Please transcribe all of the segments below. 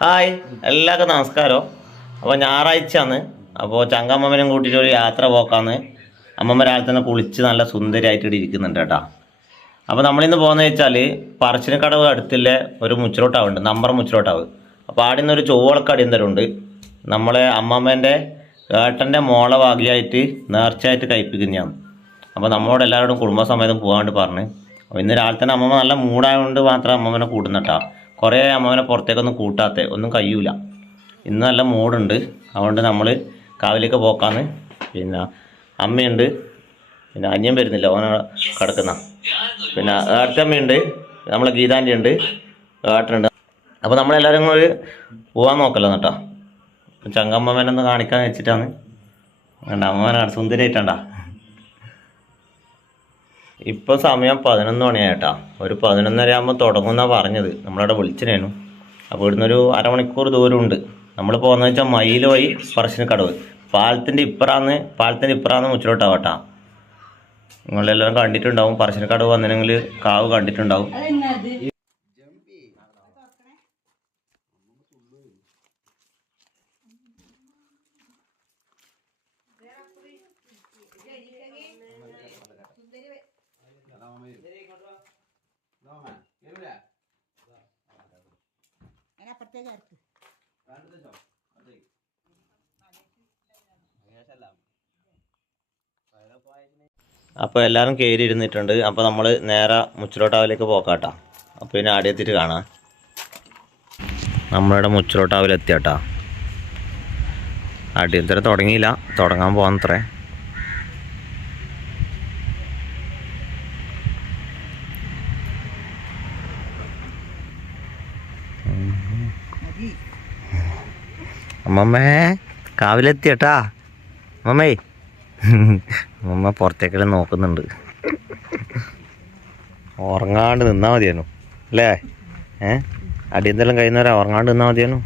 Hi, എല്ലാവർക്കും നമസ്കാരം. അപ്പോൾ ഞായറാഴ്ചയാണ്. അപ്പോൾ ചങ്കമ്മനും കൂട്ടിയിട്ട് ഒരു യാത്ര പോക്കാന്ന്. അമ്മമ്മ രാവിലെ തന്നെ കുളിച്ച് നല്ല സുന്ദരിയായിട്ട് ഇരിക്കുന്നുണ്ട് കേട്ടോ. അപ്പോൾ നമ്മളിന്ന് പോകുന്നത് വെച്ചാൽ പറശ്ശിനിക്കടവ് അടുത്തുള്ള ഒരു മുച്ചിലോട്ടാവുണ്ട്, നമ്പർ മുച്ചിലോട്ടാവ്. അപ്പോൾ ആടെ നിന്നൊരു ചൊവ്വളക്ക് അടിയന്തരമുണ്ട്. നമ്മളെ അമ്മമ്മേൻ്റെ ഏട്ടൻ്റെ മോളെ ഭാഗ്യമായിട്ട് നേർച്ചയായിട്ട് കഴിപ്പിക്കുന്നതാണ്. അപ്പോൾ നമ്മളോട് എല്ലാവരോടും കുടുംബസമേതം പോകാണ്ട് പറഞ്ഞ്. അപ്പോൾ ഇന്ന് രാവിലെ തന്നെ അമ്മമ്മ നല്ല മൂടായതുകൊണ്ട് മാത്രം അമ്മമ്മനെ കൂട്ടുന്നട്ടാ. കുറേ അമ്മമ്മനെ പുറത്തേക്കൊന്നും കൂട്ടാത്തേ, ഒന്നും കഴിയൂല. ഇന്ന് നല്ല മൂടുണ്ട്, അതുകൊണ്ട് നമ്മൾ കാവിലേക്ക് പോക്കാന്ന്. പിന്നെ അമ്മയുണ്ട്, പിന്നെ അന്യം വരുന്നില്ല, ഓന കിടക്കുന്ന. പിന്നെ ഏട്ടമ്മയുണ്ട്, നമ്മളെ ഗീതാൻ്റെ ഉണ്ട്, ഏട്ടനുണ്ട്. അപ്പോൾ നമ്മളെല്ലാവരും കൂടി പോകാൻ നോക്കല്ലോ കേട്ടോ. ചങ്കമ്മേനൊന്ന് കാണിക്കാന്ന് വെച്ചിട്ടാണ്. വേണ്ട, അമ്മേനാണ് സുന്ദരിയായിട്ടാണ്ടാ. ഇപ്പോൾ സമയം 11 മണിയായിട്ടാ. ഒരു 11:30 ആകുമ്പോൾ തുടങ്ങുമെന്നാണ് പറഞ്ഞത്. നമ്മളവിടെ വിളിച്ചിനേനു. അപ്പോൾ ഇവിടുന്നൊരു അരമണിക്കൂർ ദൂരമുണ്ട്. നമ്മൾ പോകുന്നത് വെച്ചാൽ മയിൽ വഴി പറശ്ശിനിക്കടവ്. പാലത്തിൻ്റെ ഇപ്പുറാന്ന് മുച്ചിലോട്ടാവട്ടാ. നിങ്ങളെല്ലാവരും കണ്ടിട്ടുണ്ടാവും. പറശ്ശിനിക്കടവ് വന്നിനെങ്കിൽ കാവ് കണ്ടിട്ടുണ്ടാവും. അപ്പോൾ എല്ലാവരും കയറി ഇരുന്നിട്ടുണ്ട്. അപ്പോൾ നമ്മൾ നേരെ മുച്ചിലോട്ടാവിലേക്ക് പോക്കാട്ടാ. അപ്പോൾ പിന്നെ ആടെ എത്തിയിട്ട് കാണാം. നമ്മളിവിടെ മുച്ചിലോട്ടാവിലെത്തിയാട്ടാ. അടിയന്തരം തുടങ്ങിയില്ല, തുടങ്ങാൻ പോകാനത്രേ. അമ്മമ്മേ കാവിലെത്തിയട്ടാ. അമ്മമ്മേ അമ്മമ്മ പുറത്തേക്കെല്ലാം നോക്കുന്നുണ്ട്. ഉറങ്ങാണ്ട് നിന്നാൽ മതിയായിരുന്നു അല്ലേ? അടിയന്തെല്ലാം കഴിയുന്നവരാ, ഉറങ്ങാണ്ട് നിന്നാൽ മതിയായിരുന്നു.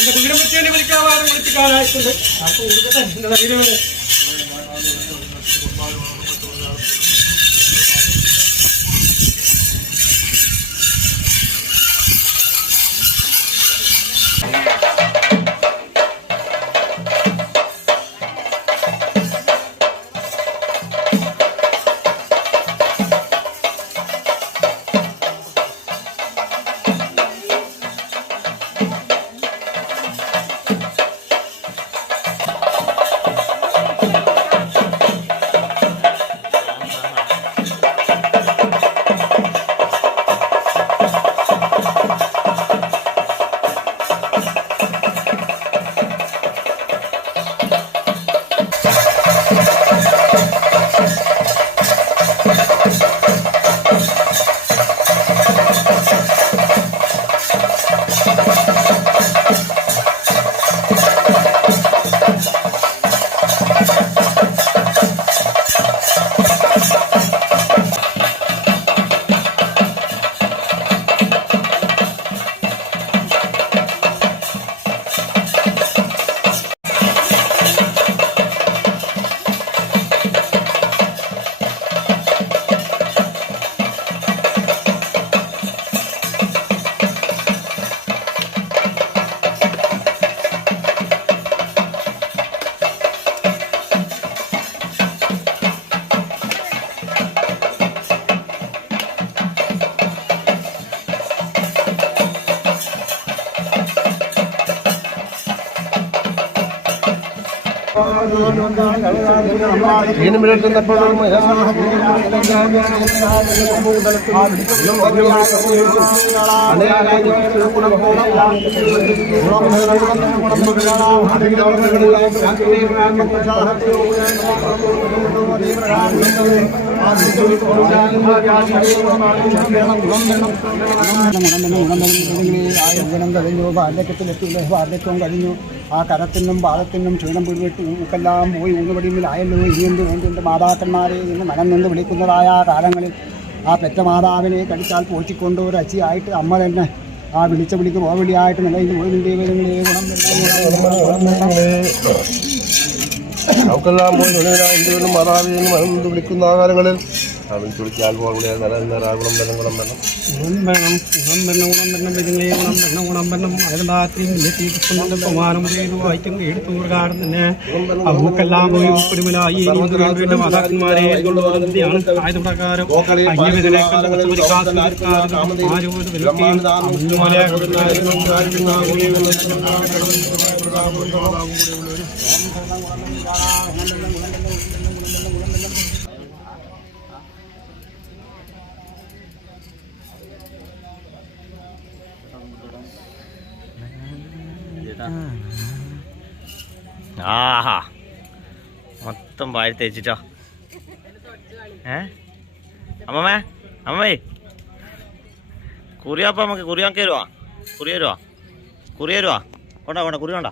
എൻ്റെ കുതിരം പറ്റിയെ വിളിക്കാവാതെ വിളിച്ച് കാണായിട്ടുണ്ട്. അപ്പോൾ കൊടുക്കട്ടെ എൻ്റെ ധൈര്യമാണ്. വാർദ്ധക്യം കഴിഞ്ഞു. ആ കരത്തിനും പാദത്തിനും ക്ഷീണം പിടിവിട്ട് ഊക്കെല്ലാം പോയി ഊന്നുപടിയുമിലായല്ലോ. ഇനിയെന്ത് വേണ്ടി എൻ്റെ മാതാക്കന്മാരെ എന്ന് മനം നിന്ന് വിളിക്കുന്നതായ ആ കാലങ്ങളിൽ ആ പെറ്റ മാതാവിനെ കടിച്ചാൽ പോറ്റിക്കൊണ്ട് ഒരു അച്ചിയായിട്ട് അമ്മ തന്നെ ആ വിളിക്ക് പോവിളിയായിട്ട് നിലയിൽ പോയി ദൈവങ്ങളെ നമുക്കെല്ലാം പോയി എന്തുകൊണ്ടും മാതാവിനെ മനം വിളിക്കുന്ന ആ കാലങ്ങളിൽ അവൻ ചുളിക്കാൽ പോകണേ നിറനിറാകുളം വെള്ളം കുളം വെള്ളം നമുക്കെല്ലാം പോയി ഉപ്പുരുമലായി മാതാക്കന്മാരെ ആയത് പ്രകാരം ആഹാ മൊത്തം വാരി തേച്ചിട്ടോ. അമ്മമ്മേ അമ്മേ കുറിയപ്പം നമുക്ക് കുറിയാക്കി തരുവാ. കുറി തരുവാ കൊണ്ട കുറി കൊണ്ട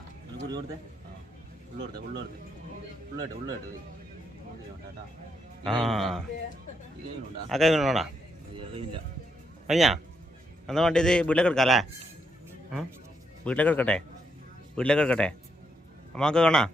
ആ കൈകൊണ്ടാ കഴിഞ്ഞാ എന്നാ വേണ്ടി ഇത് വീട്ടിലേക്ക് എടുക്കാം അല്ലേ? വീട്ടിലേക്ക് എടുക്കട്ടെ അമ്മക്ക് വേണോ?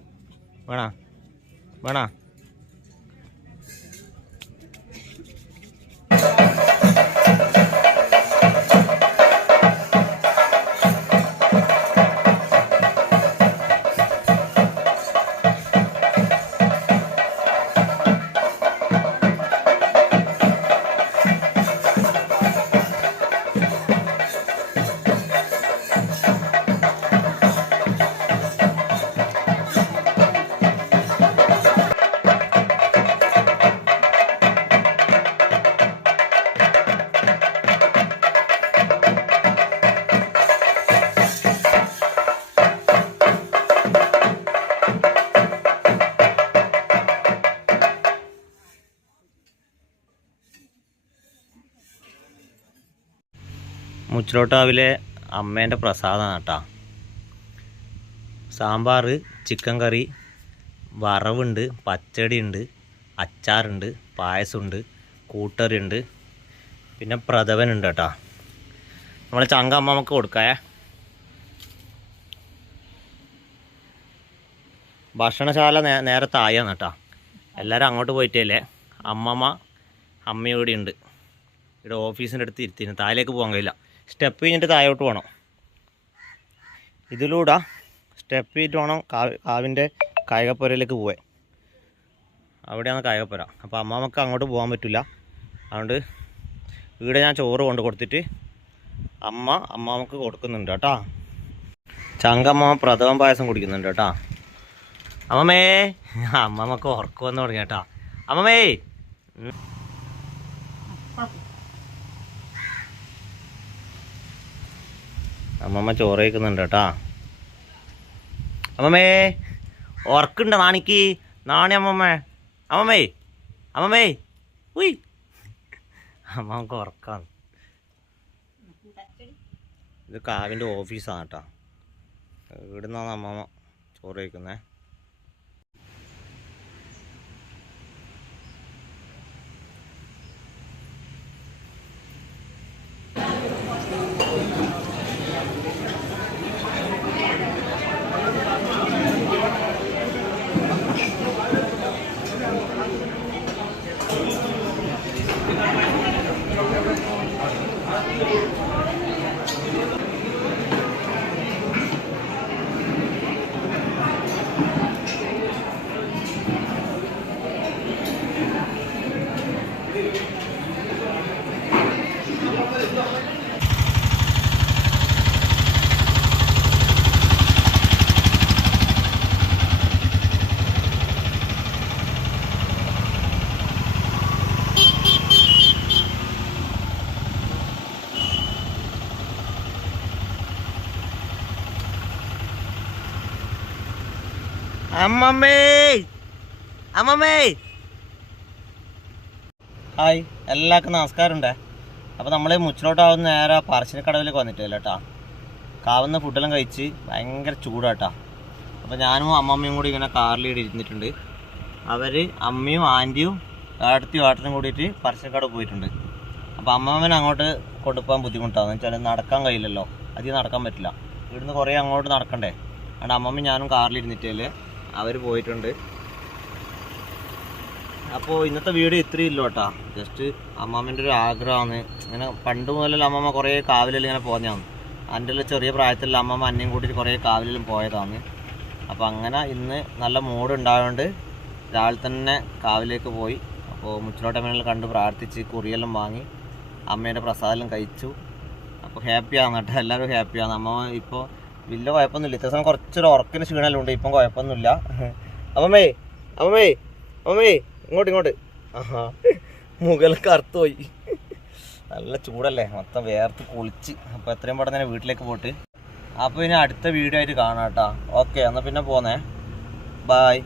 മുച്ചിലോട്ടാവിലെ അമ്മേൻ്റെ പ്രസാദമാണ് കേട്ടോ. സാമ്പാർ, ചിക്കൻ കറി, വറവുണ്ട്, പച്ചടി ഉണ്ട്, അച്ചാറുണ്ട്, പായസമുണ്ട്, കൂട്ടറി ഉണ്ട്, പിന്നെ പ്രഥമനുണ്ട് കേട്ടോ. നമ്മൾ ചങ്ക അമ്മമ്മക്ക് കൊടുക്കാേ. ഭക്ഷണശാല നേരെ താഴെയാണ് കേട്ടോ. എല്ലാവരും അങ്ങോട്ട് പോയിട്ടല്ലേ. അമ്മയും ഇവിടെ ഉണ്ട്. ഇവിടെ ഓഫീസിൻ്റെ അടുത്ത് ഇരുത്തിന്. താഴേക്ക് പോകാൻ കഴിയില്ല. സ്റ്റെപ്പ് കഴിഞ്ഞിട്ട് താഴോട്ട് പോകണം. ഇതിലൂടെ സ്റ്റെപ്പ് ചെയ്തിട്ട് വേണം കാവിൻ്റെ കായികപ്പുരയിലേക്ക് പോവാൻ. അവിടെയാണ് കായികപ്പുര. അപ്പോൾ അമ്മാമ്മക്ക് അങ്ങോട്ട് പോകാൻ പറ്റില്ല. അതുകൊണ്ട് ഇവിടെ ഞാൻ ചോറ് കൊണ്ട് കൊടുത്തിട്ട് അമ്മാമ്മക്ക് കൊടുക്കുന്നുണ്ട് കേട്ടോ. ചങ്കമ്മ പ്രഥമ പായസം കുടിക്കുന്നുണ്ട് കേട്ടോ. അമ്മമ്മേ, അമ്മമ്മക്ക് ഉറക്കം വന്ന് തുടങ്ങി കേട്ടോ. അമ്മമ്മേ, അമ്മമ്മ ചോറ് കഴിക്കുന്നുണ്ട് കേട്ടോ. അമ്മമ്മേ, ഉറക്കുണ്ട് നാണിക്ക്. നാണി അമ്മമ്മേ ഉയ്, അമ്മമ്മക്ക് ഉറക്കാണ്. ഇത് കാവിൻ്റെ ഓഫീസാണ് കേട്ടോ. ഇവിടെ നിന്നാണ് അമ്മമ്മ ചോറ് കഴിക്കുന്നത്. അമ്മമ്മേ. ഹായ്, എല്ലാവർക്കും നമസ്കാരമുണ്ടേ. അപ്പോൾ നമ്മൾ മുച്ചിലോട്ടാവുന്ന നേരെ പറശ്ശിനിക്കടവിലേക്ക് വന്നിട്ടില്ല കേട്ടോ. കാവുന്ന ഫുഡെല്ലാം കഴിച്ച് ഭയങ്കര ചൂടാട്ടോ. അപ്പോൾ ഞാനും അമ്മമ്മയും കൂടി ഇങ്ങനെ കാറിൽ ഇരുന്നിട്ടുണ്ട്. അവർ അമ്മയും ആൻറ്റിയും ഏട്ടത്തിയും ഏട്ടനും കൂടിയിട്ട് പറശ്ശിനിക്കടവ് പോയിട്ടുണ്ട്. അപ്പോൾ അമ്മമ്മനെ അങ്ങോട്ട് കൊണ്ടുപോകാൻ ബുദ്ധിമുട്ടാണ്. എന്ന് വെച്ചാൽ നടക്കാൻ കഴിയില്ലല്ലോ, അധികം നടക്കാൻ പറ്റില്ല. ഇവിടുന്ന് കുറേ അങ്ങോട്ട് നടക്കണ്ടേ. അതുകൊണ്ട് അമ്മമ്മയും ഞാനും കാറിലിരുന്നിട്ടല്ലേ അവർ പോയിട്ടുണ്ട്. അപ്പോൾ ഇന്നത്തെ വീഡിയോ ഇത്രയും ഇല്ല കേട്ടോ. ജസ്റ്റ് അമ്മാമ്മൻ്റെ ഒരു ആഗ്രഹമാണ്. ഇങ്ങനെ പണ്ട് മുതലുള്ള അമ്മമ്മ കുറേ കാവിലെല്ലാം ഇങ്ങനെ പോകുന്നതാണ്. എൻ്റെ ചെറിയ പ്രായത്തിലുള്ള അമ്മമ്മ അന്നേയും കൂട്ടിയിട്ട് കുറേ കാവിലെല്ലാം പോയതാണ്. അപ്പോൾ അങ്ങനെ ഇന്ന് നല്ല മൂഡ് ഉണ്ടായതുകൊണ്ട് രാവിലെ തന്നെ കാവിലേക്ക് പോയി. അപ്പോൾ മുച്ചിലോട്ടമ്മേനെല്ലാം കണ്ട് പ്രാർത്ഥിച്ച് കുറിയെല്ലാം വാങ്ങി അമ്മേൻ്റെ പ്രസാദമെല്ലാം കഴിച്ചു. അപ്പോൾ ഹാപ്പിയാണ് കേട്ടോ. എല്ലാവരും ഹാപ്പിയാണ്. അമ്മമ്മ ഇപ്പോൾ വലിയ കുഴപ്പമൊന്നുമില്ല. ഇത്ര സമയം കുറച്ചൊരു ഉറക്കിന് ക്ഷീണമെല്ലാം ഉണ്ട്. ഇപ്പം കുഴപ്പമൊന്നുമില്ല. അമ്മമ്മേ ഇങ്ങോട്ട്. ആഹാ, മുകളിൽ കറുത്ത് പോയി. നല്ല ചൂടല്ലേ, മൊത്തം വേർത്ത് കുളിച്ച്. അപ്പോൾ എത്രയും പെട്ടെന്ന് തന്നെ വീട്ടിലേക്ക് പോയിട്ട്. അപ്പോൾ ഇനി അടുത്ത വീഡിയോ ആയിട്ട് കാണാം കേട്ടോ. ഓക്കെ, എന്നാൽ പിന്നെ പോന്നേ. ബായ്.